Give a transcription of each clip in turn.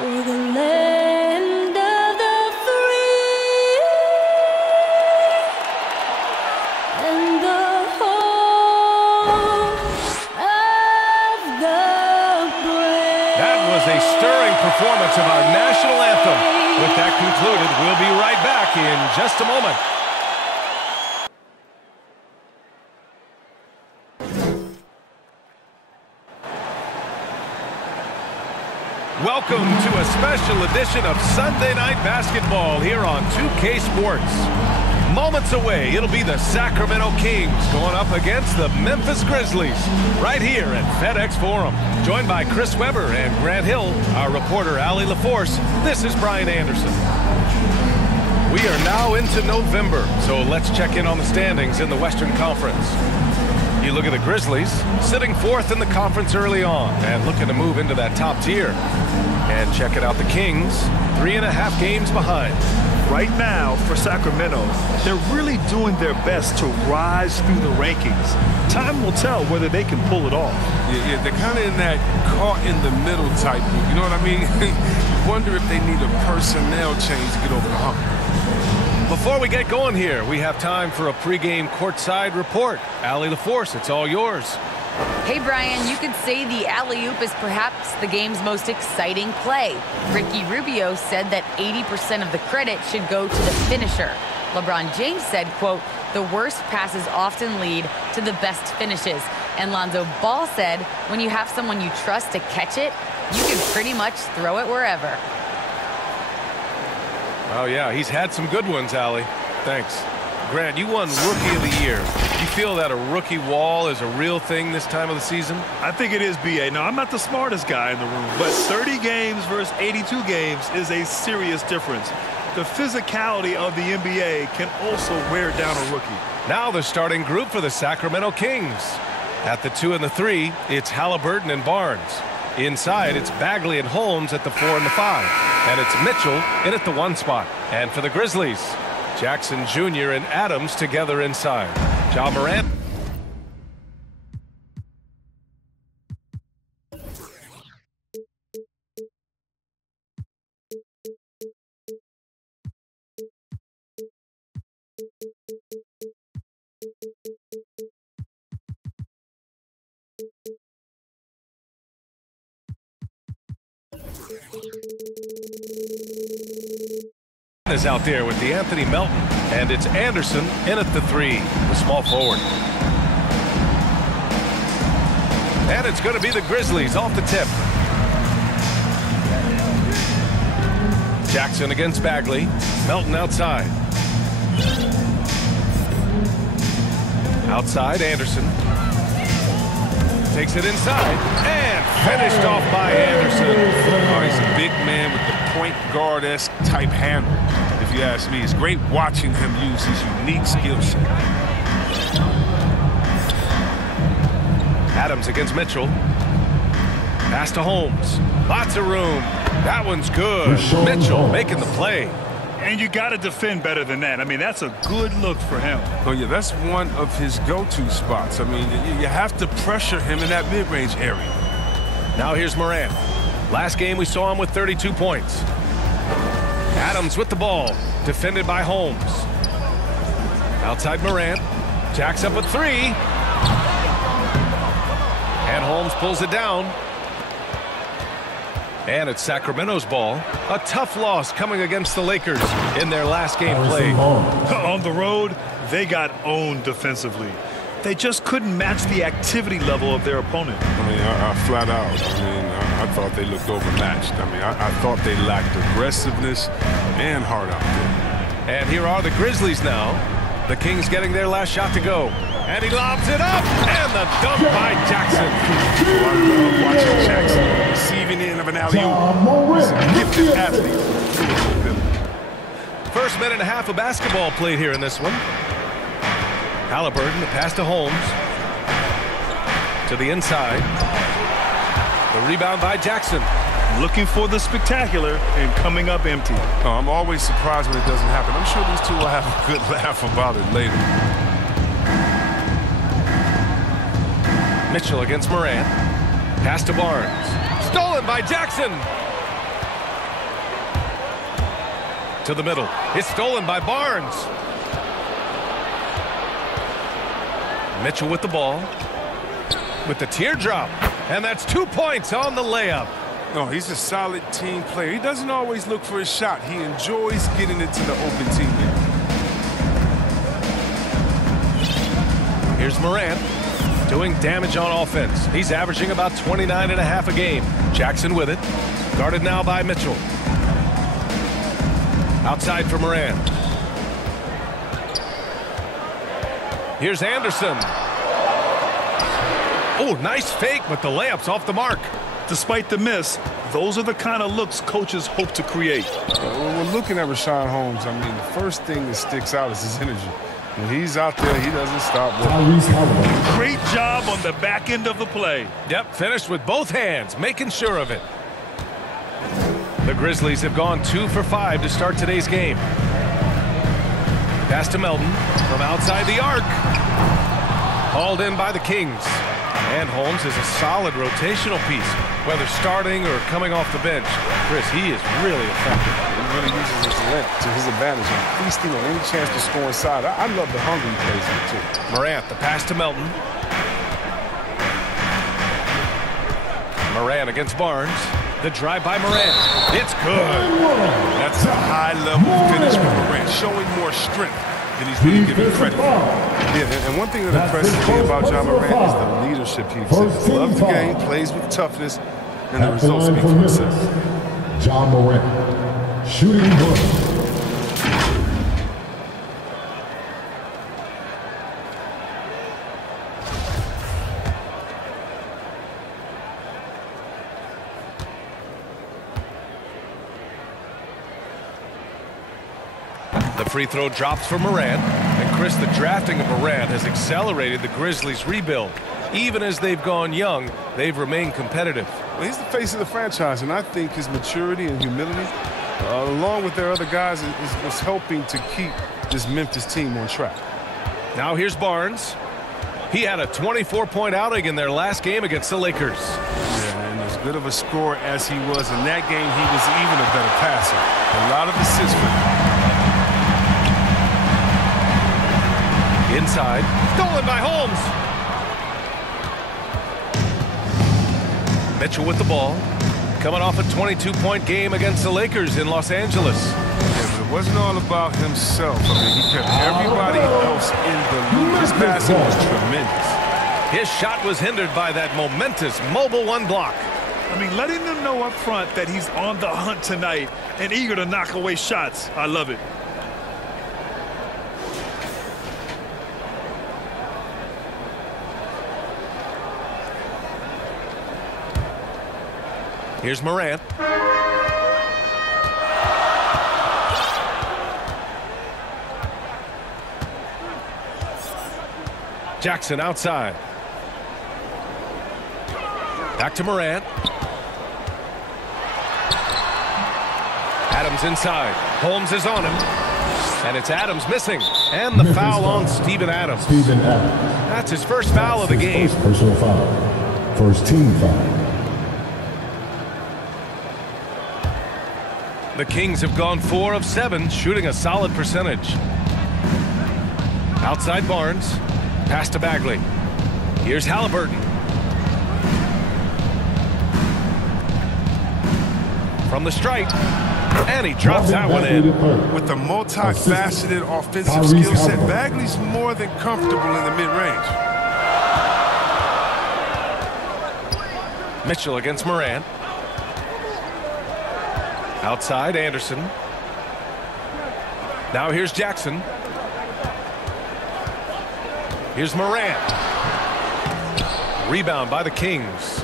for the land of the free and the home of the brave. That was a stirring performance of our national anthem. With that concluded, we'll be right back in just a moment. Welcome to a special edition of Sunday Night Basketball here on 2K Sports. Moments away, it'll be the Sacramento Kings going up against the Memphis Grizzlies right here at FedEx Forum. Joined by Chris Webber and Grant Hill, our reporter Allie LaForce, this is Brian Anderson. We are now into November, so let's check in on the standings in the Western Conference. You look at the Grizzlies, sitting fourth in the conference early on and looking to move into that top tier. And check it out, the Kings, 3.5 games behind. Right now, for Sacramento, they're really doing their best to rise through the rankings. Time will tell whether they can pull it off. Yeah, they're kind of in that caught in the middle type group. You know what I mean? Wonder if they need a personnel change to get over the hump. Before we get going here, we have time for a pregame courtside report. Allie LaForce, it's all yours. Hey, Brian, you could say the alley-oop is perhaps the game's most exciting play. Ricky Rubio said that 80% of the credit should go to the finisher. LeBron James said, quote, the worst passes often lead to the best finishes. And Lonzo Ball said, when you have someone you trust to catch it, you can pretty much throw it wherever. Oh, yeah, he's had some good ones, Allie. Thanks. Grant, you won Rookie of the Year. You feel that a rookie wall is a real thing this time of the season? I think it is, B.A. Now, I'm not the smartest guy in the room, but 30 games versus 82 games is a serious difference. The physicality of the NBA can also wear down a rookie. Now the starting group for the Sacramento Kings. At the 2 and the 3, it's Halliburton and Barnes. Inside, it's Bagley and Holmes at the 4 and the 5. And it's Mitchell in at the 1 spot. And for the Grizzlies, Jackson Jr. and Adams together inside. Ja Morant. Is out there with DeAnthony Melton, and it's Anderson in at the 3, the small forward. And it's going to be the Grizzlies off the tip. Jackson against Bagley. Melton outside. Outside, Anderson. Takes it inside, and finished off by Anderson. Oh, he's a big man with the point guard-esque type handle. If you ask me, it's great watching him use his unique skill set. Adams against Mitchell. Pass to Holmes. Lots of room. That one's good. Mitchell making the play. And you got to defend better than that. I mean, that's a good look for him. Oh, yeah, that's one of his go-to spots. I mean, you have to pressure him in that mid-range area. Now here's Morant. Last game we saw him with 32 points. Adams with the ball. Defended by Holmes. Outside Morant. Jacks up a 3. And Holmes pulls it down. And it's Sacramento's ball. A tough loss coming against the Lakers in their last game played. On the road, they got owned defensively. They just couldn't match the activity level of their opponent. I mean, I flat out. I thought they looked overmatched. I mean, I thought they lacked aggressiveness and heart out there. And here are the Grizzlies now. The Kings getting their last shot to go. And he lobs it up, and the dunk by Jackson. Oh, I love watching Jackson receiving end of an alley-oop. He's a gifted athlete. First minute and a half of basketball played here in this one. Halliburton, the pass to Holmes. To the inside. The rebound by Jackson. Looking for the spectacular and coming up empty. Oh, I'm always surprised when it doesn't happen. I'm sure these two will have a good laugh about it later. Mitchell against Morant. Pass to Barnes. Stolen by Jackson. to the middle. It's stolen by Barnes. Mitchell with the ball. With the teardrop. And that's 2 points on the layup. No, he's a solid team player. He doesn't always look for his shot. He enjoys getting it to the open teammate. Here's Morant doing damage on offense. He's averaging about 29.5 a game. Jackson with it. Guarded now by Mitchell. Outside for Morant. Here's Anderson. Oh, nice fake, but the layup's off the mark. Despite the miss, those are the kind of looks coaches hope to create. When we're looking at Rashawn Holmes, I mean, the first thing that sticks out is his energy. When he's out there, he doesn't stop working. Great job on the back end of the play. Yep, finished with both hands, making sure of it. The Grizzlies have gone 2 for 5 to start today's game. Pass to Melton from outside the arc. Hauled in by the Kings. And Holmes is a solid rotational piece, whether starting or coming off the bench. Chris, he is really effective. He really uses his length to his advantage and feasting on any chance to score inside. I love the hunger he plays with, too. Morant, the pass to Melton. Morant against Barnes. The drive by Morant. It's good. That's a high-level finish from Morant, showing more strength than he's really given credit for. Yeah, and one thing that impresses me about John Morant is the leadership he exhibits. Loves the game, plays with toughness, and the results speak for themselves. John Morant, shooting good. The free throw drops for Morant. And Chris, the drafting of Morant has accelerated the Grizzlies' rebuild. Even as they've gone young, they've remained competitive. Well, he's the face of the franchise, and I think his maturity and humility, along with their other guys, is helping to keep this Memphis team on track. Now here's Barnes. He had a 24-point outing in their last game against the Lakers. Yeah, and as good of a scorer as he was in that game, he was even a better passer. A lot of assists for him. Inside, stolen by Holmes. Mitchell with the ball, coming off a 22-point game against the Lakers in Los Angeles. Yeah, but it wasn't all about himself. I mean, he kept everybody else in the loop. His passing was tremendous. His shot was hindered by that momentous mobile one block. I mean, letting them know up front that he's on the hunt tonight and eager to knock away shots. I love it. Here's Morant. Jackson outside. Back to Morant. Adams inside. Holmes is on him. And it's Adams missing. And the foul on Steven Adams. That's his first foul of the game. First personal foul. First team foul. The Kings have gone 4 of 7, shooting a solid percentage. Outside Barnes. Pass to Bagley. Here's Halliburton. From the stripe. And he drops that one in. With the multifaceted offensive skill set, Bagley's more than comfortable in the mid-range. Mitchell against Morant. Outside, Anderson. Now here's Jackson. Here's Morant. Rebound by the Kings.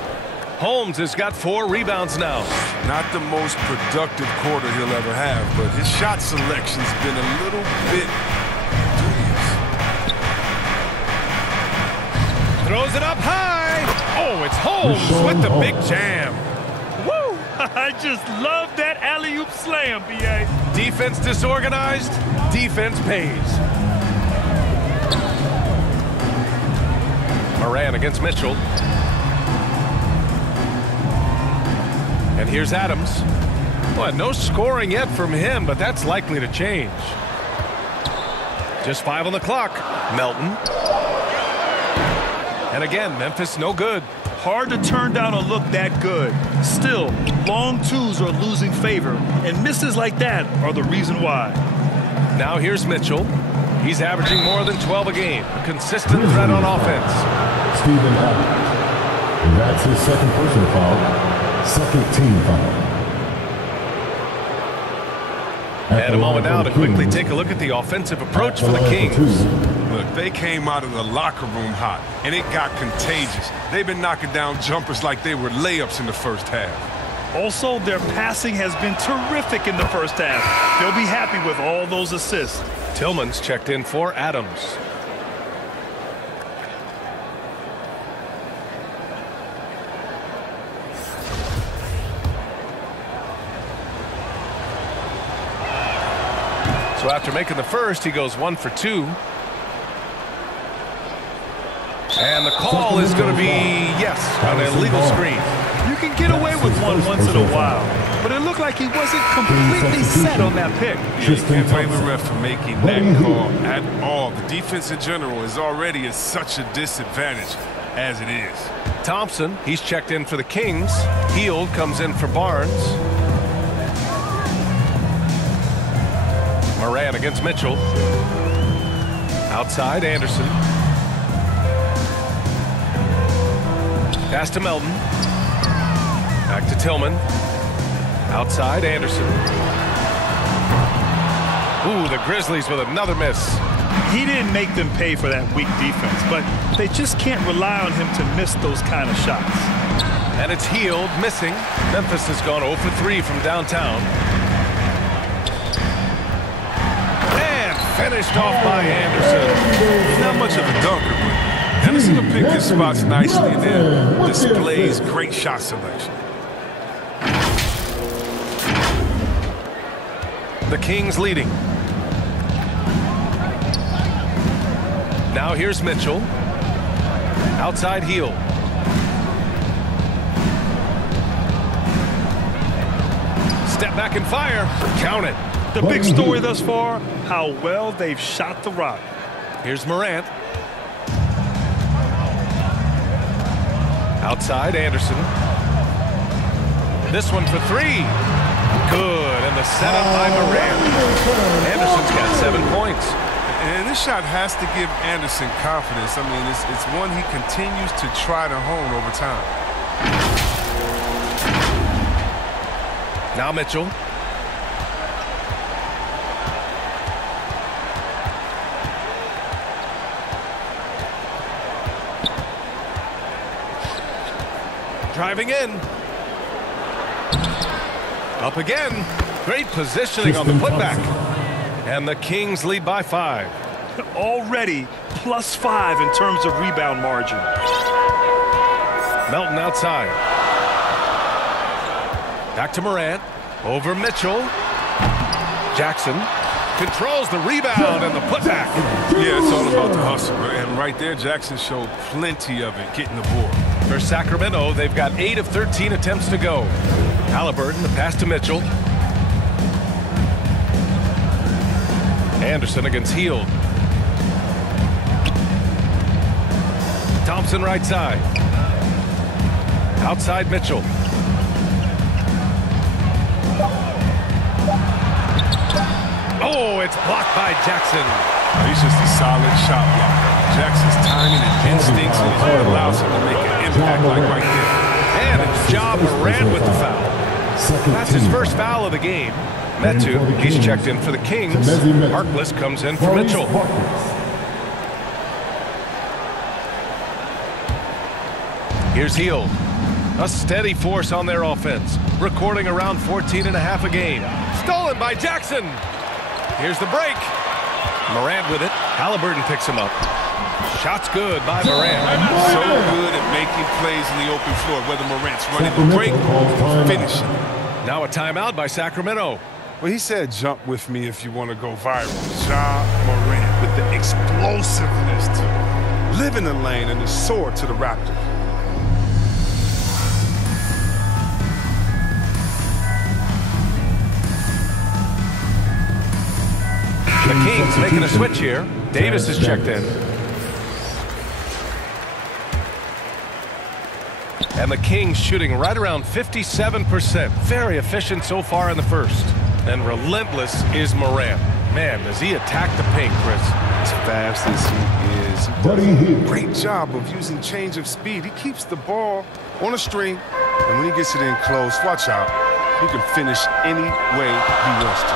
Holmes has got 4 rebounds now. Not the most productive quarter he'll ever have, but his shot selection's been a little bit dubious. Throws it up high. Oh, it's Holmes with the big jam. Woo! I just love that alley-oop slam, B.A. Defense disorganized, defense pays. Morant against Mitchell. And here's Adams. Well, no scoring yet from him, but that's likely to change. Just 5 on the clock. Melton. And again, Memphis no good. Hard to turn down a look that good. Still, long twos are losing favor, and misses like that are the reason why. Now here's Mitchell. He's averaging more than 12 a game. A consistent threat on offense. Stephen Adams. That's his second personal foul. Second team foul. And a moment now to quickly take a look at the offensive approach for the Kings. Look, they came out of the locker room hot, and it got contagious. They've been knocking down jumpers like they were layups in the first half. Also, their passing has been terrific in the first half. They'll be happy with all those assists. Tillman's checked in for Adams. So after making the first, he goes 1 for 2. And the call is going to be, yes, on an illegal screen. You can get away with one once in a while, but it looked like he wasn't completely set on that pick. You can't blame the ref for making that call at all. The defense in general is already at such a disadvantage as it is. Thompson, he's checked in for the Kings. Hield comes in for Barnes. Moran against Mitchell. Outside, Anderson. Pass to Melton. Back to Tillman. Outside, Anderson. Ooh, the Grizzlies with another miss. He didn't make them pay for that weak defense, but they just can't rely on him to miss those kind of shots. And it's Hield missing. Memphis has gone 0 for 3 from downtown. And finished off by Anderson. He's not much of a dunker, but Anderson will pick his spots nicely and then displays great shot selection. The Kings leading. Now here's Mitchell. Outside Hield. Step back and fire. Count it. The big story thus far, how well they've shot the rock. Here's Morant. Outside Anderson. This one for 3. Good, and the setup by Morant. Anderson's got 7 points. And this shot has to give Anderson confidence. I mean, it's one he continues to try to hone over time. Now Mitchell. Driving in. Up again. Great positioning on the putback. And the Kings lead by 5. Already +5 in terms of rebound margin. Melton outside. Back to Morant. Over Mitchell. Jackson controls the rebound and the putback. Yeah, it's all about the hustle. And right there, Jackson showed plenty of it getting the board. For Sacramento, they've got 8 of 13 attempts to go. Halliburton, the pass to Mitchell. Anderson against Hield. Thompson right side. Outside Mitchell. Oh, it's blocked by Jackson. He's just a solid shot blocker. Jackson's timing and instincts is what allows him to make an impact like right there. And it's Ja Morant with the foul. That's his first foul of the game. Metu, he's checked in for the Kings. Harkless comes in for Mitchell. Here's Hield. A steady force on their offense, recording around 14.5 a game. Stolen by Jackson. Here's the break. Morant with it. Halliburton picks him up. Shot's good by Morant. So good at making plays in the open floor, whether Morant's running the break or finishing. Now a timeout by Sacramento. Well, he said jump with me if you want to go viral. Ja Morant with the explosiveness to live in the lane and the soar to the Raptors. Kings making a switch here. Davis is checked in. And the Kings shooting right around 57%. Very efficient so far in the first. And relentless is Morant. Man, does he attack the paint, Chris. As fast as he is, he does a great job of using change of speed. He keeps the ball on a string, and when he gets it in close, watch out. He can finish any way he wants to.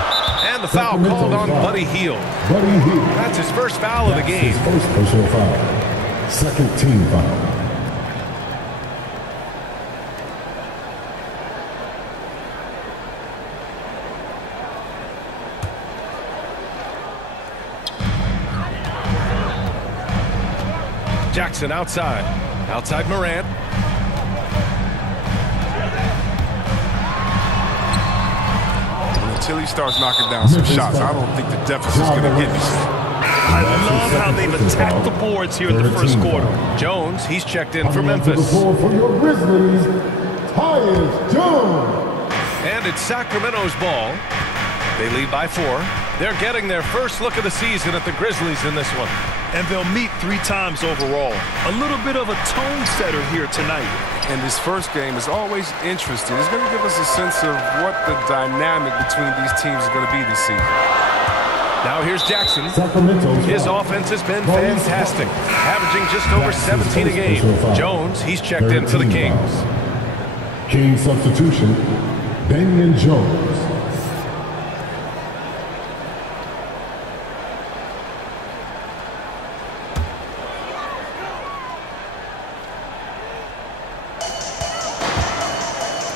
And the foul called on Buddy Hield. That's his first foul of the game. First personal foul. Second team foul. Jackson outside. Outside Morant. Until he starts knocking down some shots, I don't think the deficit's going to get me. I love how they've attacked the boards here in the first quarter. Jones, he's checked in for Memphis. For your Grizzlies, Tyus Jones. And it's Sacramento's ball. They lead by 4. They're getting their first look of the season at the Grizzlies in this one. And they'll meet 3 times overall. A little bit of a tone setter here tonight. And this first game is always interesting. It's going to give us a sense of what the dynamic between these teams is going to be this season. Now here's Jackson. His offense has been fantastic, averaging just over 17 a game. Jones, he's checked in for the Kings. Kings substitution, Damian Jones.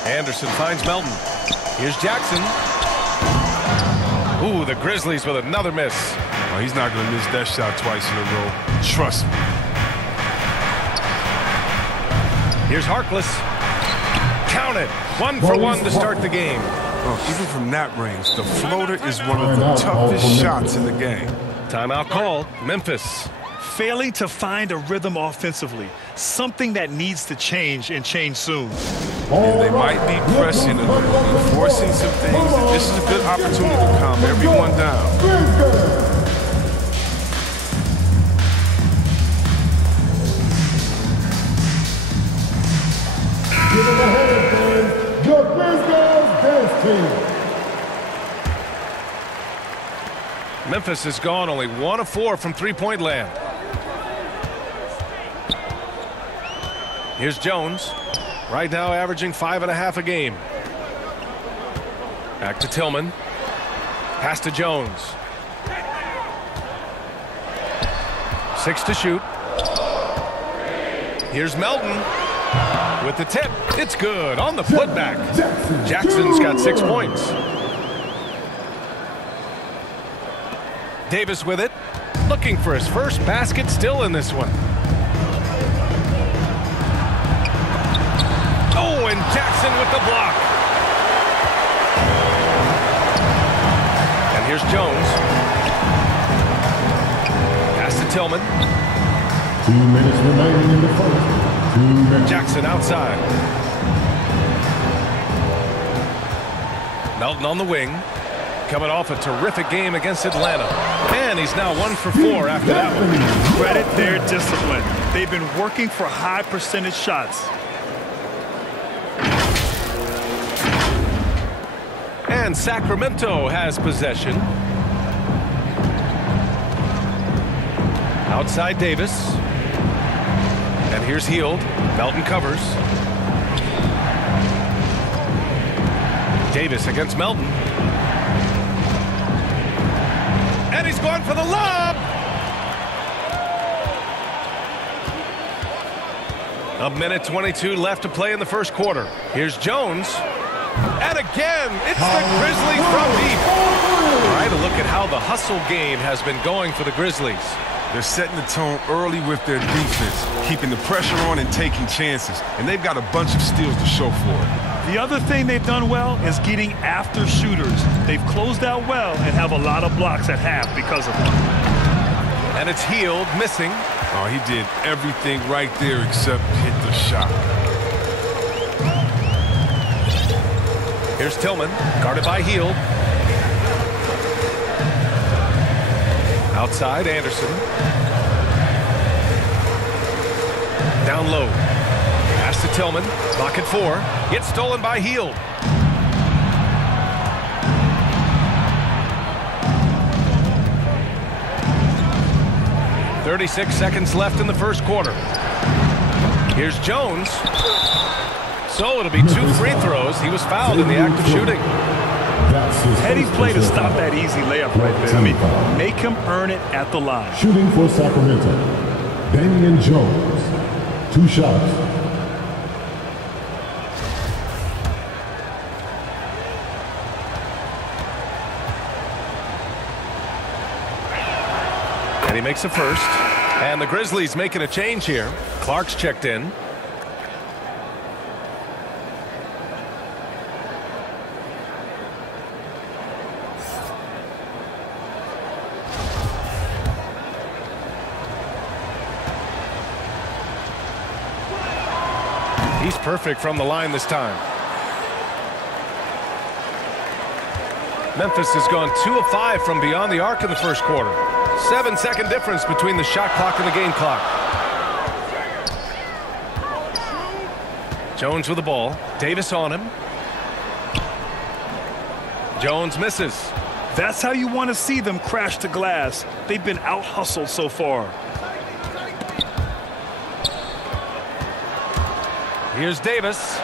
Anderson finds Melton. Here's Jackson. Ooh, the Grizzlies with another miss. Oh, he's not going to miss that shot twice in a row. Trust me. Here's Harkless. Count it. 1 for 1 to start the game. Oh, even from that range, the floater is one of the toughest shots in the game. Timeout called. Memphis. Failing to find a rhythm offensively. Something that needs to change and change soon. And they might be pressing and forcing some things. And this is a good opportunity to calm everyone down. Give them a hand, fans. Your Grizzlies dance team. Memphis has gone only 1 of 4 from three-point land. Here's Jones. Right now averaging 5.5 a game. Back to Tillman. Pass to Jones. 6 to shoot. Here's Melton with the tip. It's good on the putback. Jackson's got 6 points. Davis with it. Looking for his first basket still in this one. Oh, and Jackson with the block. And here's Jones. Pass to Tillman. 2 minutes remaining in the first. 2 minutes. Jackson outside. Melton on the wing. Coming off a terrific game against Atlanta. And he's now 1 for 4 after that one. Credit their discipline. They've been working for high percentage shots. And Sacramento has possession. Outside Davis. And here's Hield. Melton covers. Davis against Melton. And he's going for the lob. A minute 22 left to play in the first quarter. Here's Jones. And again, it's the Grizzlies from deep. All right, a look at how the hustle game has been going for the Grizzlies. They're setting the tone early with their defense, keeping the pressure on and taking chances. And they've got a bunch of steals to show for it. The other thing they've done well is getting after shooters. They've closed out well and have a lot of blocks at half because of it. And it's Hield missing. Oh, he did everything right there except hit the shot. Here's Tillman, guarded by Hield. Outside, Anderson. Down low. Pass to Tillman. Clock at 4. Gets stolen by Hield. "36 seconds left in the first quarter. Here's Jones. So it'll be 2 free throws. He was fouled in the act of shooting. Heady play to stop that easy layup right there. I mean, make him earn it at the line. Shooting for Sacramento, Damian Jones. 2 shots. And he makes a first. And the Grizzlies making a change here. Clark's checked in. He's perfect from the line this time. Memphis has gone 2 of 5 from beyond the arc in the first quarter. 7-second difference between the shot clock and the game clock. Jones with the ball. Davis on him. Jones misses. That's how you want to see them crash the glass. They've been out-hustled so far. Here's Davis.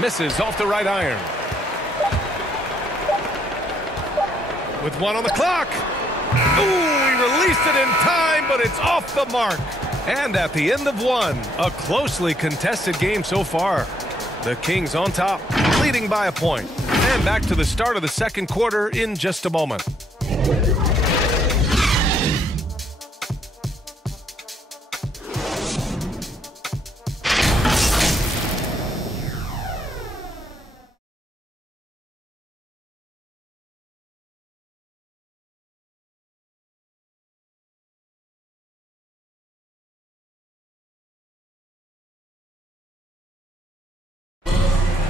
Misses off the right iron. With 1 on the clock. Ooh, he released it in time, but it's off the mark. And at the end of 1, a closely contested game so far. The Kings on top, leading by a point. And back to the start of the second quarter in just a moment.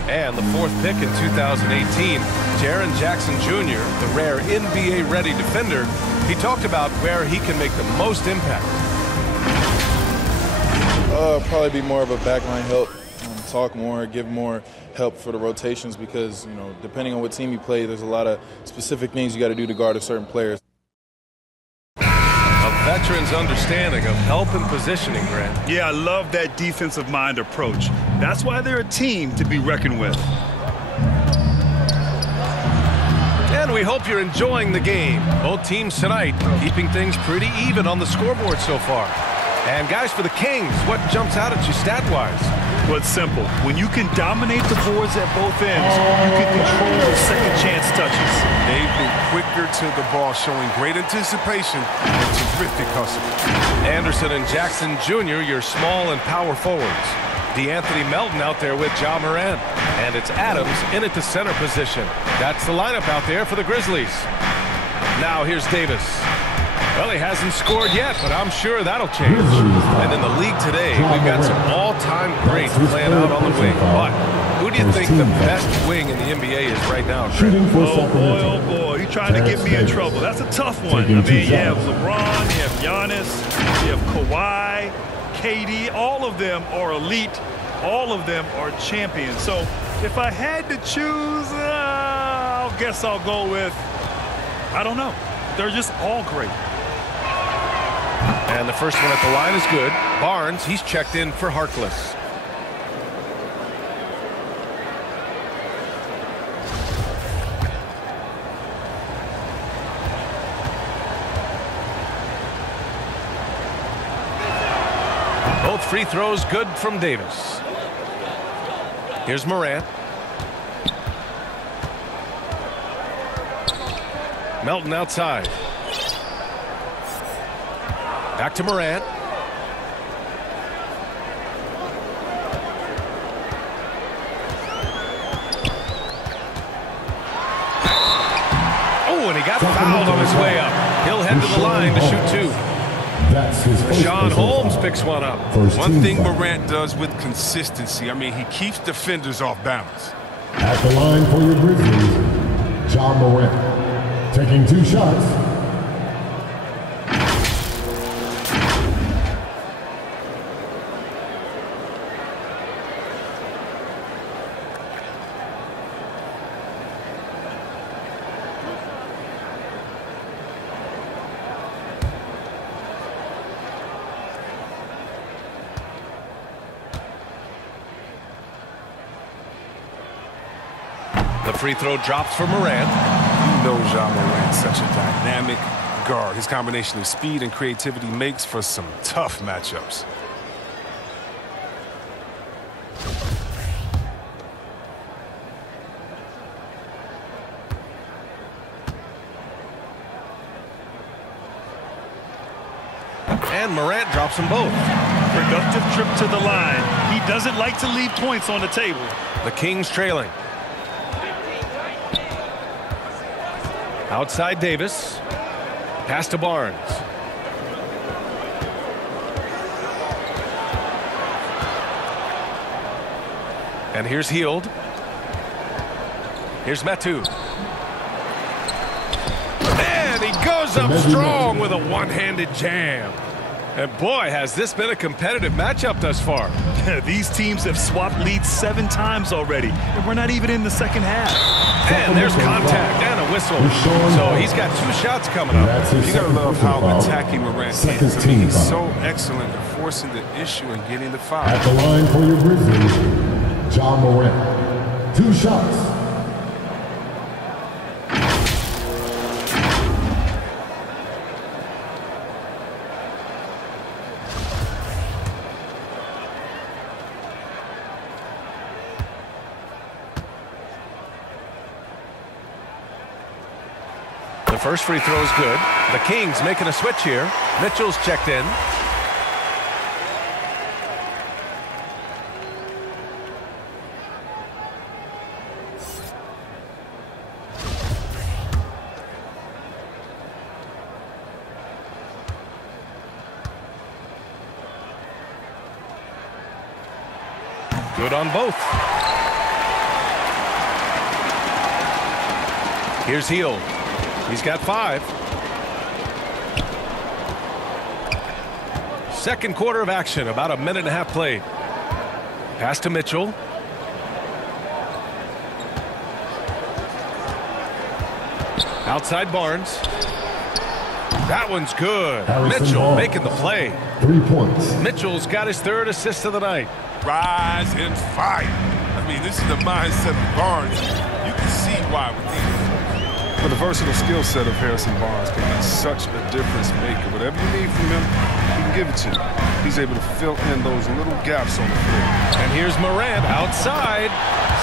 And the 4th pick in 2018, Jaren Jackson Jr., the rare NBA-ready defender, he talked about where he can make the most impact. Probably be more of a backline help, talk more, give more help for the rotations because, you know, depending on what team you play, there's a lot of specific things you got to do to guard a certain player. Veterans' understanding of help and positioning, Grant. Yeah, I love that defensive mind approach. That's why they're a team to be reckoned with. And we hope you're enjoying the game. Both teams tonight keeping things pretty even on the scoreboard so far. And guys, for the Kings, what jumps out at you stat-wise? Well, it's simple. When you can dominate the boards at both ends, you can control those second chance touches. They've been quicker to the ball, showing great anticipation and terrific hustle. Anderson and Jackson Jr., your small and power forwards. DeAnthony Melton out there with Ja Morant. And it's Adams in at the center position. That's the lineup out there for the Grizzlies. Now here's Davis. Well, he hasn't scored yet, but I'm sure that'll change. And in the league today, we've got some all-time greats playing out on the wing. But who do you think the best wing in the NBA is right now, Greg? Oh, boy, you're trying to get me in trouble. That's a tough one. I mean, you have LeBron, you have Giannis, you have Kawhi, KD. All of them are elite. All of them are champions. So if I had to choose, I guess I'll go with, I don't know. They're just all great. And the first one at the line is good. Barnes, he's checked in for Harkless. Both free throws good from Davis. Here's Morant. Melton outside. Back to Morant. Oh, and he got fouled on his way up. He'll head to the line to shoot 2. Rashawn Holmes picks one up. One thing Morant does with consistency, I mean, he keeps defenders off balance. At the line for your Grizzlies, Ja Morant. Taking 2 shots. The free throw drops for Morant. You know Ja Morant's such a dynamic guard. His combination of speed and creativity makes for some tough matchups. And Morant drops them both. Productive trip to the line. He doesn't like to leave points on the table. The Kings trailing. Outside Davis. Pass to Barnes. And here's Hield. Here's Metu. And he goes up strong with a one-handed jam. And boy, has this been a competitive matchup thus far. These teams have swapped leads 7 times already, and we're not even in the second half. And there's contact and a whistle. So he's got 2 shots coming up. You gotta love how attacking Morant is. I mean, he's so excellent at forcing the issue and getting the foul. At the line for your Grizzlies, Ja Morant. 2 shots. The first free throw is good. The Kings making a switch here. Mitchell's checked in. Good on both. Here's Hield. He's got 5. Second quarter of action, about a minute and a half played. Pass to Mitchell. Outside Barnes. That one's good. Mitchell making the play. 3 points. Mitchell's got his 3rd assist of the night. Rise and fight. I mean, this is the mindset of Barnes. You can see why with these. But the versatile skill set of Harrison Barnes can be such a difference maker. Whatever you need from him, he can give it to you. He's able to fill in those little gaps on the floor. And here's Morant outside.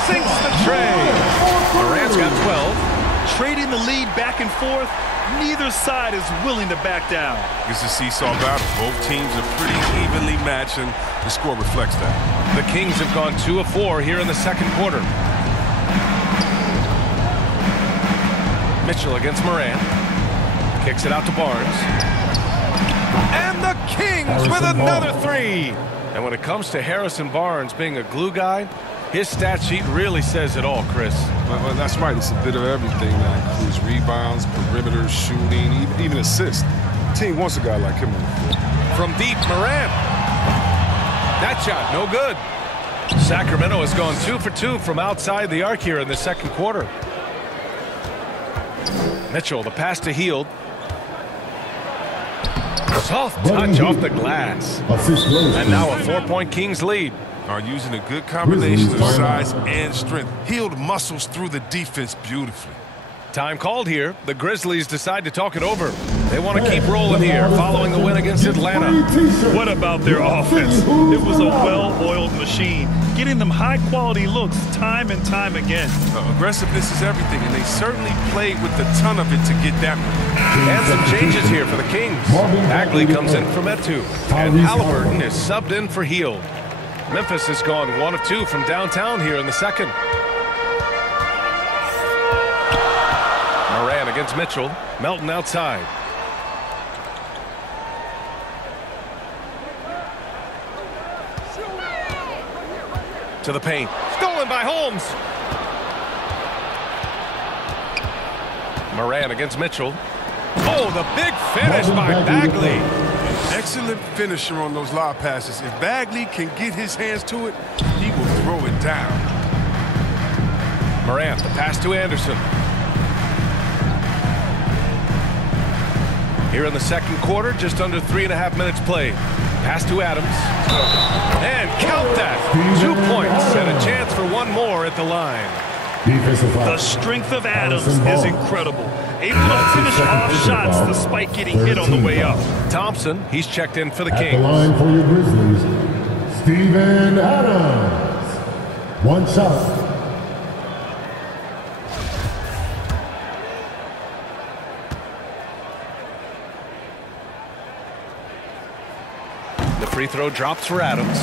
Sinks the tray. Morant's got 12. Trading the lead back and forth, neither side is willing to back down. It's a seesaw battle. Both teams are pretty evenly matched, and the score reflects that. The Kings have gone 2 of 4 here in the second quarter. Mitchell against Morant. Kicks it out to Barnes. And the Kings with another 3. And when it comes to Harrison Barnes being a glue guy, his stat sheet really says it all, Chris. Well, that's right. It's a bit of everything that includes rebounds, perimeter, shooting, even assists. The team wants a guy like him on the floor. From deep, Morant. That shot, no good. Sacramento has gone 2 for 2 from outside the arc here in the second quarter. Mitchell, the pass to Hield. Soft touch off the glass. And now a 4-point Kings lead. Are using a good combination of size and strength. Hield muscles through the defense beautifully. Time called here. The Grizzlies decide to talk it over. They want to keep rolling here following the win against Atlanta. What about their offense? It was a well-oiled machine, getting them high-quality looks time and time again. Aggressiveness is everything, and they certainly played with a ton of it to get that one. And some changes here for the Kings. Bagley comes in for Metu, and Halliburton is subbed in for Hield. Memphis has gone 1 of 2 from downtown here in the second. Moran against Mitchell. Melton outside. To the paint. Stolen by Holmes. Moran against Mitchell. Oh, the big finish by Bagley. Excellent finisher on those lob passes. If Bagley can get his hands to it, he will throw it down. Morant, the pass to Anderson. Here in the second quarter, just under 3.5 minutes played. Pass to Adams. And count that. 2 points and a chance for one more at the line. Defensive foul. The strength of Adams is incredible. Able to finish off shots despite getting hit on the way up. Thompson, he's checked in for the At Kings. the line for your Grizzlies, Steven Adams. One shot. The free throw drops for Adams,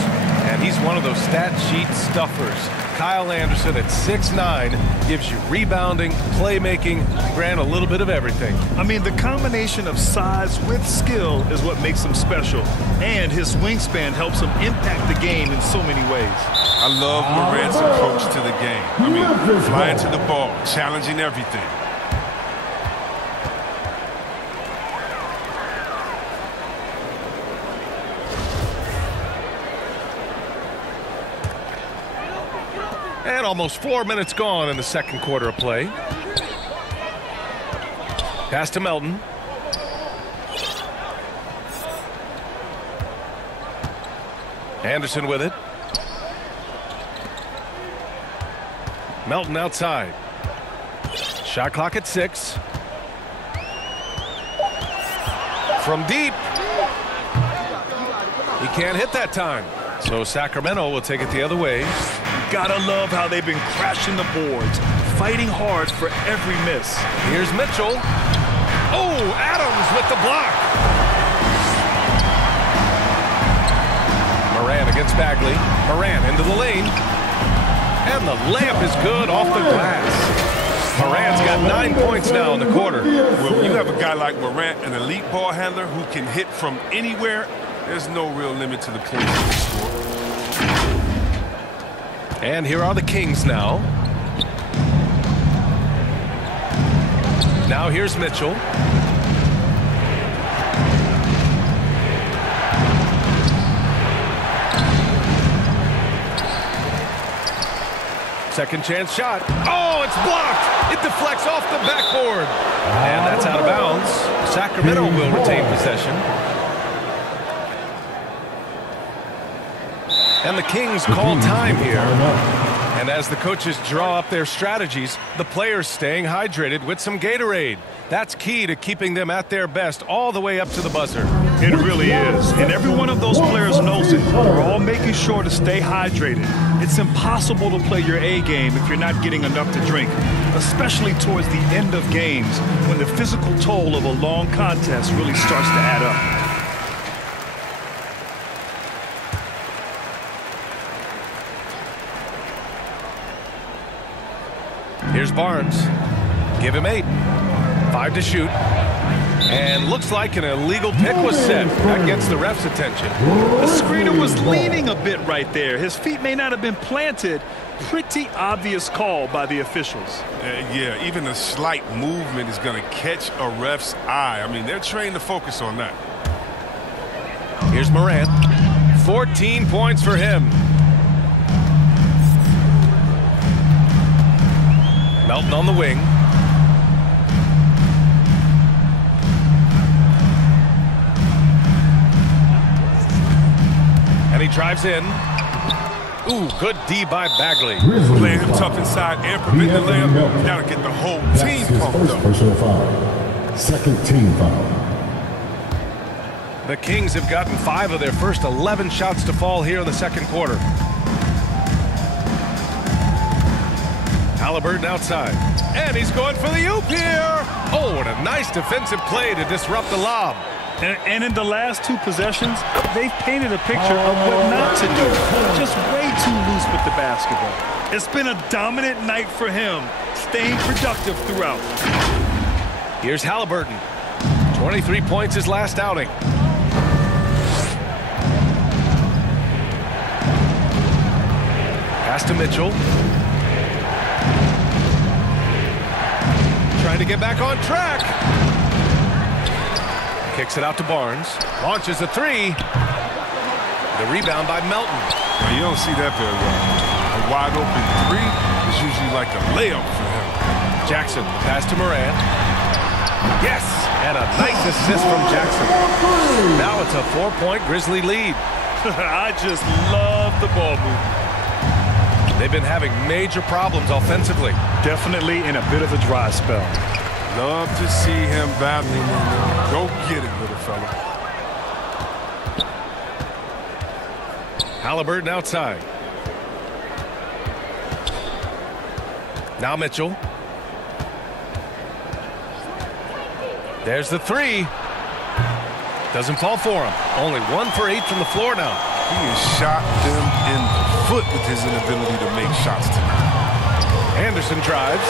and he's one of those stat sheet stuffers. Kyle Anderson at 6'9" gives you rebounding, playmaking, Grant, a little bit of everything. I mean, the combination of size with skill is what makes him special, and his wingspan helps him impact the game in so many ways. I love Morant's approach to the game. I mean, flying to the ball, challenging everything. And almost 4 minutes gone in the second quarter of play. Pass to Melton. Anderson with it. Melton outside. Shot clock at 6. From deep. He can't hit that time. So Sacramento will take it the other way. Gotta love how they've been crashing the boards, fighting hard for every miss. Here's Mitchell. Oh, Adams with the block. Moran against Bagley. Moran into the lane. And the layup is good off the glass. Moran's got 9 points now in the quarter. Well, when you have a guy like Morant, an elite ball handler who can hit from anywhere, there's no real limit to the points he can score. And here are the Kings now. Now here's Mitchell. Second chance shot. Oh, it's blocked. It deflects off the backboard. And that's out of bounds. Sacramento will retain possession. And the Kings call time here. And as the coaches draw up their strategies, the players staying hydrated with some Gatorade. That's key to keeping them at their best all the way up to the buzzer. It really is. And every one of those players knows it. We're all making sure to stay hydrated. It's impossible to play your A game if you're not getting enough to drink, especially towards the end of games when the physical toll of a long contest really starts to add up. Here's Barnes. Give him 8. 5 to shoot. And looks like an illegal pick was set. That gets the ref's attention. The screener was leaning a bit right there. His feet may not have been planted. Pretty obvious call by the officials. Yeah, even a slight movement is going to catch a ref's eye. I mean, they're trained to focus on that. Here's Morant. 14 points for him. Melton on the wing. And he drives in. Ooh, good D by Bagley. Playing him tough inside and prevent the layup. Now to get the whole team pumped up. Personal foul. Second team foul. The Kings have gotten 5 of their first 11 shots to fall here in the second quarter. Halliburton outside. And he's going for the oop here. Oh, and a nice defensive play to disrupt the lob. And in the last 2 possessions, they've painted a picture of what not to do. Just way too loose with the basketball. It's been a dominant night for him, staying productive throughout. Here's Halliburton. 23 points his last outing. Pass to Mitchell. Trying to get back on track. Kicks it out to Barnes. Launches a 3. The rebound by Melton. Well, you don't see that very well. A wide open 3 is usually like a layup for him. Jackson, pass to Moran. Yes, and a nice assist from Jackson. Now it's a 4-point Grizzly lead. I just love the ball movement. They've been having major problems offensively. Definitely in a bit of a dry spell. Love to see him battling in there. Go get it, little fella. Halliburton outside. Now Mitchell. There's the three. Doesn't fall for him. Only 1 for 8 from the floor now. He has shot them in the foot with his inability to make shots tonight. Anderson drives.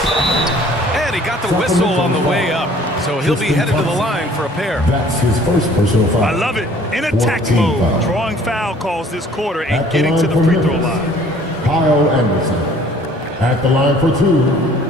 And he got the whistle on the way up. So he'll be headed to the line for a pair. That's his first personal foul. I love it. In attack mode. Foul. Drawing foul calls this quarter and getting to the free throw line. Kyle Anderson at the line for 2.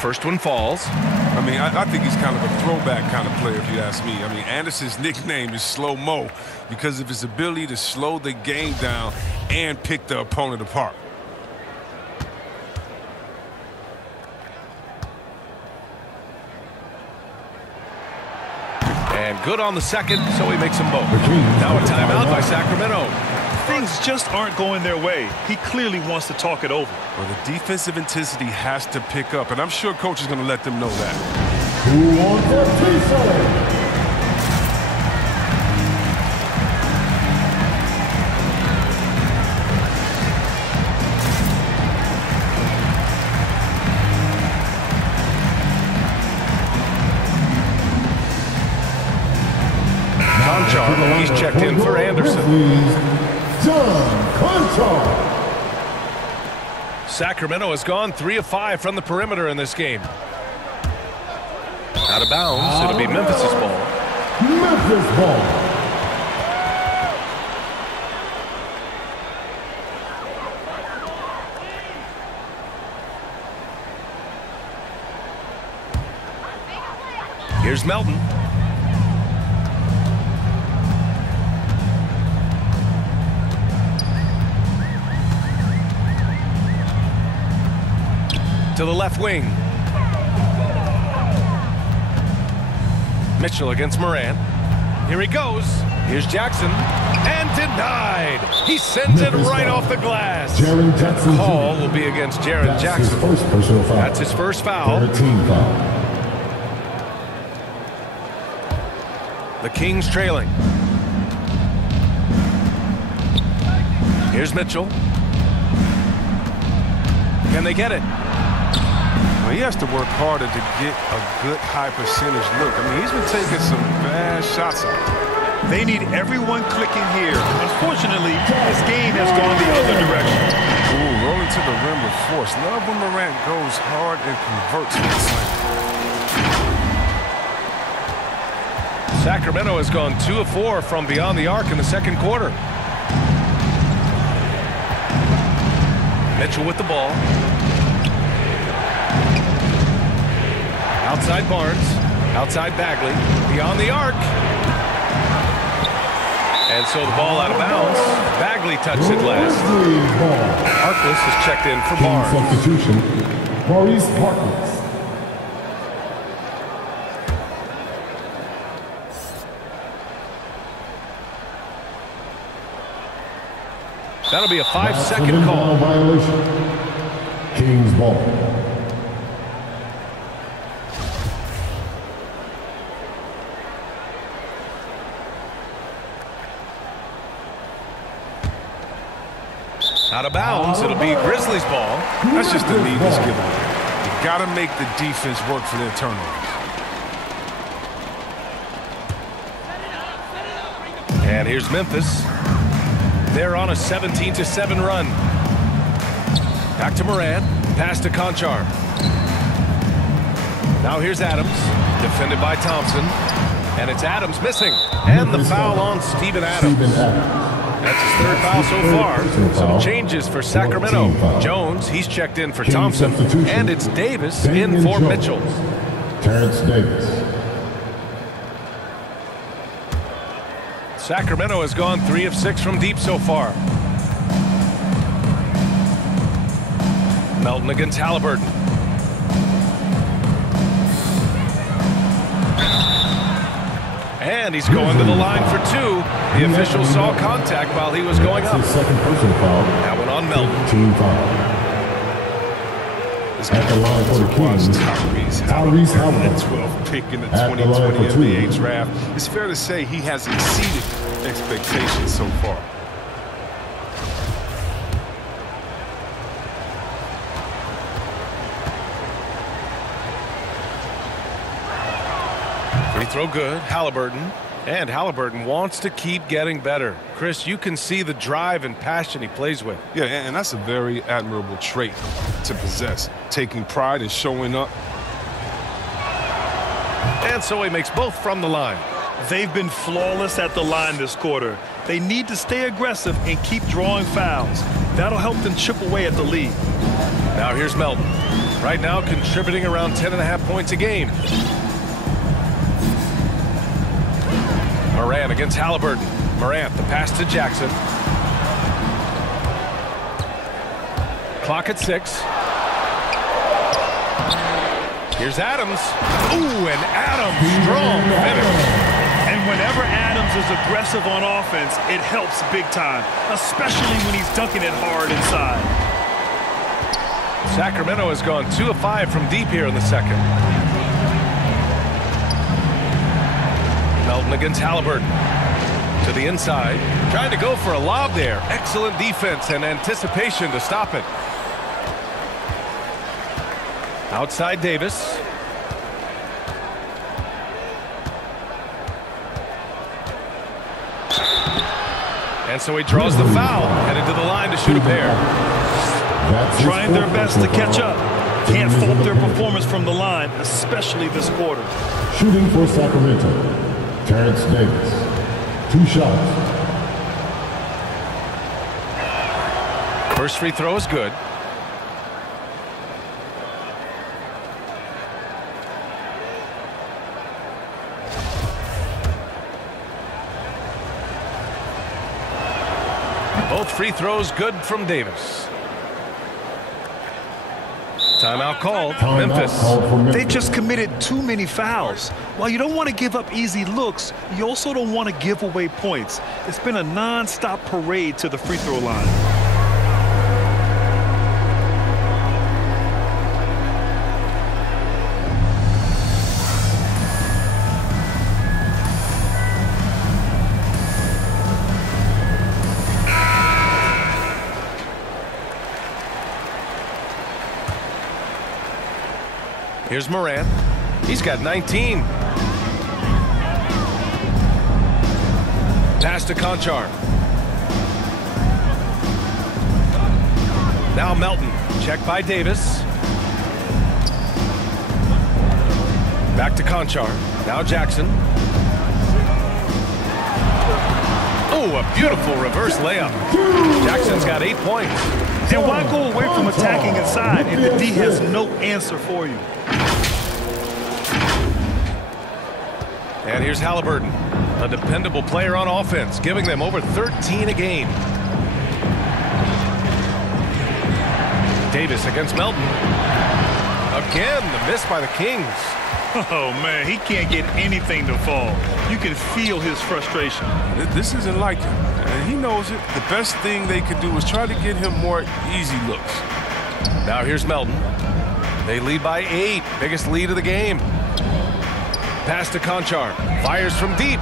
First one falls. I mean, I think he's kind of a throwback kind of player, if you ask me. I mean, Anderson's nickname is Slow-Mo because of his ability to slow the game down and pick the opponent apart. And good on the second, so he makes them both. Now a timeout by Sacramento. Things just aren't going their way. He clearly wants to talk it over. Well, the defensive intensity has to pick up, and I'm sure coach is going to let them know that. Who wants the t-shirt? He's checked in for Anderson. Sacramento has gone 3 of 5 from the perimeter in this game. Out of bounds, it'll be Memphis' ball. Memphis ball. Here's Melton. To the left wing. Mitchell against Moran. Here he goes. Here's Jackson. And denied. He sends it right off the glass. Jaren Jackson Jr. Call will be against Jaren Jackson. His first personal foul. That's his first foul. Team foul. The Kings trailing. Here's Mitchell. Can they get it? Well, he has to work harder to get a good high percentage look. I mean, he's been taking some bad shots out. They need everyone clicking here. Unfortunately, this game has gone the other direction. Ooh, rolling to the rim with force. Love when Morant goes hard and converts with the slam. Sacramento has gone 2 of 4 from beyond the arc in the second quarter. Mitchell with the ball. Outside Barnes. Outside Bagley. Beyond the arc. And so the ball out of bounds. Bagley touched it last. Harkless has checked in for Barnes. Substitution. Maurice Harkless. That'll be a 5-second call. Violation. Kings ball. Out of bounds, it'll be Grizzlies ball. That's just the needless giveaway. You got to make the defense work for their turnovers. And here's Memphis. They're on a 17-7 run. Back to Moran. Pass to Conchar. Now here's Adams. Defended by Thompson. And it's Adams missing. And the foul on Steven Adams. That's his third foul so far. Some changes for Sacramento. Jones, he's checked in for Thompson. And it's Davis in for Mitchell. Terrence Davis. Sacramento has gone 3 of 6 from deep so far. Melton against Halliburton. And he's going to the line for two. The official saw contact while he was going up. That's his second personal foul. That one on Melton. Team foul. At the line for the Kings, Tyrese Halliburton. 12th pick in the 2020 NBA draft. It's fair to say he has exceeded expectations so far. Free throw good. Halliburton. And Halliburton wants to keep getting better. Chris, you can see the drive and passion he plays with. Yeah, and that's a very admirable trait to possess. Taking pride in showing up. And so he makes both from the line. They've been flawless at the line this quarter. They need to stay aggressive and keep drawing fouls. That'll help them chip away at the lead. Now here's Melton. Right now contributing around 10.5 points a game. Morant against Halliburton. Morant, the pass to Jackson. Clock at 6. Here's Adams. Ooh, and Adams, strong finish. And whenever Adams is aggressive on offense, it helps big time, especially when he's dunking it hard inside. Sacramento has gone 2 of 5 from deep here in the second. Melton against Halliburton. To the inside. Trying to go for a lob there. Excellent defense and anticipation to stop it. Outside Davis. And so he draws the foul. Headed to the line to shoot a pair. Trying their best to catch up. Can't fault their performance from the line, especially this quarter. Shooting for Sacramento, Terrence Davis. 2 shots. First free throw is good. Both free throws good from Davis. Timeout called. Memphis. They just committed too many fouls. While you don't want to give up easy looks, you also don't want to give away points. It's been a non-stop parade to the free throw line. Here's Morant. He's got 19. Pass to Conchar. Now Melton. Check by Davis. Back to Conchar. Now Jackson. Oh, a beautiful reverse layup. Jackson's got 8 points. And why go away from attacking inside if the D has no answer for you? And here's Halliburton, a dependable player on offense, giving them over 13 a game. Davis against Melton. Again, the miss by the Kings. Oh, man, he can't get anything to fall. You can feel his frustration. This isn't like him, and he knows it. The best thing they could do is try to get him more easy looks. Now here's Melton. They lead by 8, biggest lead of the game. Pass to Conchar. Fires from deep.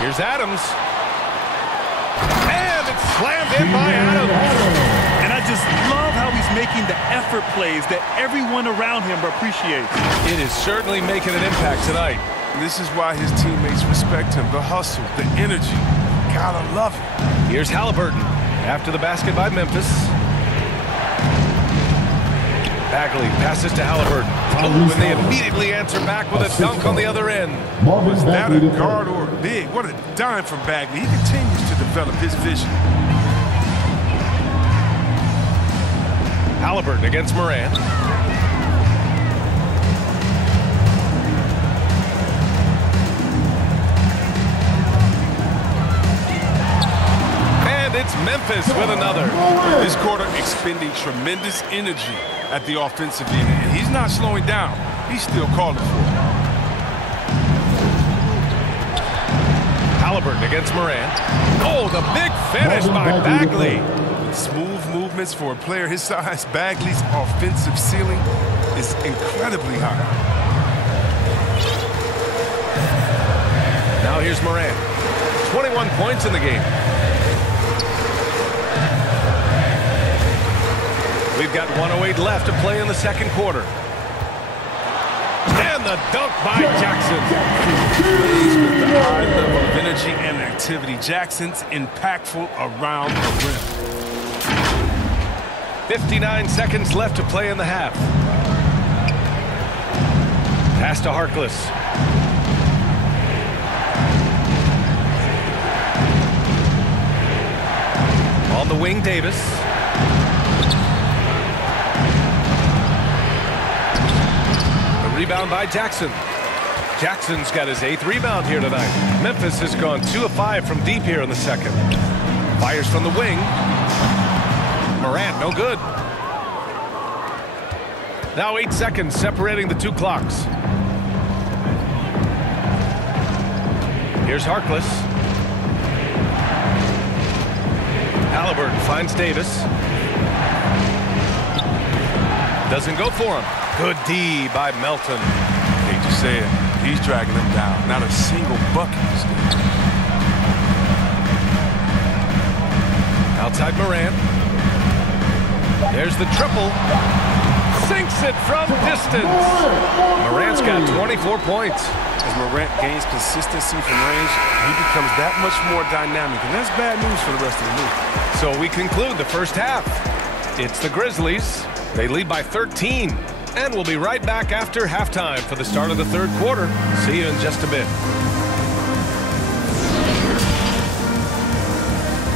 Here's Adams. And it's slammed in by Adams. And I just love how he's making the effort plays that everyone around him appreciates. It is certainly making an impact tonight. This is why his teammates respect him. The hustle, the energy. Gotta love it. Here's Halliburton. After the basket by Memphis. Bagley passes to Halliburton. Oh, and they immediately answer back with a dunk on the other end. Was that a guard or a big? What a dime from Bagley. He continues to develop his vision. Halliburton against Morant. And it's Memphis with another. This quarter expending tremendous energy at the offensive end. And he's not slowing down. He's still calling for it. Halliburton against Morant. Oh, the big finish by Bagley. Smooth movements for a player his size. Bagley's offensive ceiling is incredibly high. Now here's Morant. 21 points in the game. We've got 1:08 left to play in the second quarter. And the dunk by Jackson. Plays with the high level of energy and activity. Jackson's impactful around the rim. 59 seconds left to play in the half. Pass to Harkless. On the wing, Davis. The rebound by Jackson. Jackson's got his 8th rebound here tonight. Memphis has gone 2 of 5 from deep here in the second. Fires from the wing. Morant, no good. Now 8 seconds separating the 2 clocks. Here's Harkless. Halliburton finds Davis. Doesn't go for him. Good D by Melton. Hate to say it, he's dragging him down. Not a single bucket. Outside Morant. There's the triple. Sinks it from distance. Morant's got 24 points. As Morant gains consistency from range, he becomes that much more dynamic, and that's bad news for the rest of the league. So we conclude the first half. It's the Grizzlies. They lead by 13. And we'll be right back after halftime for the start of the third quarter. See you in just a bit.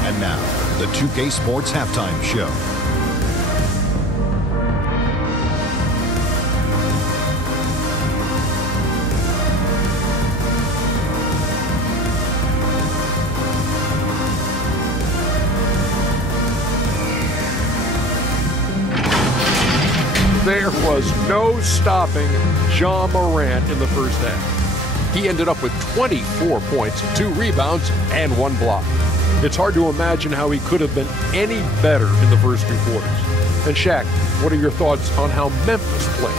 And now, the 2K Sports Halftime Show. There was no stopping Ja Morant in the first half. He ended up with 24 points, 2 rebounds, and 1 block. It's hard to imagine how he could have been any better in the first 2 quarters. And Shaq, what are your thoughts on how Memphis played?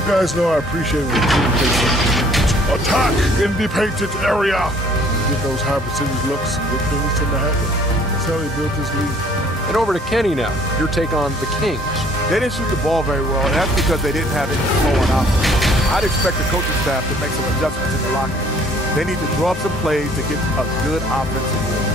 You guys know I appreciate when teams take attack in the painted area. Get those high percentage looks, good things tend to happen. That's how they built this league. And over to Kenny now, your take on the Kings. They didn't shoot the ball very well, and that's because they didn't have any flow on offense. I'd expect the coaching staff to make some adjustments in the locker room. They need to draw up some plays to get a good offensive game.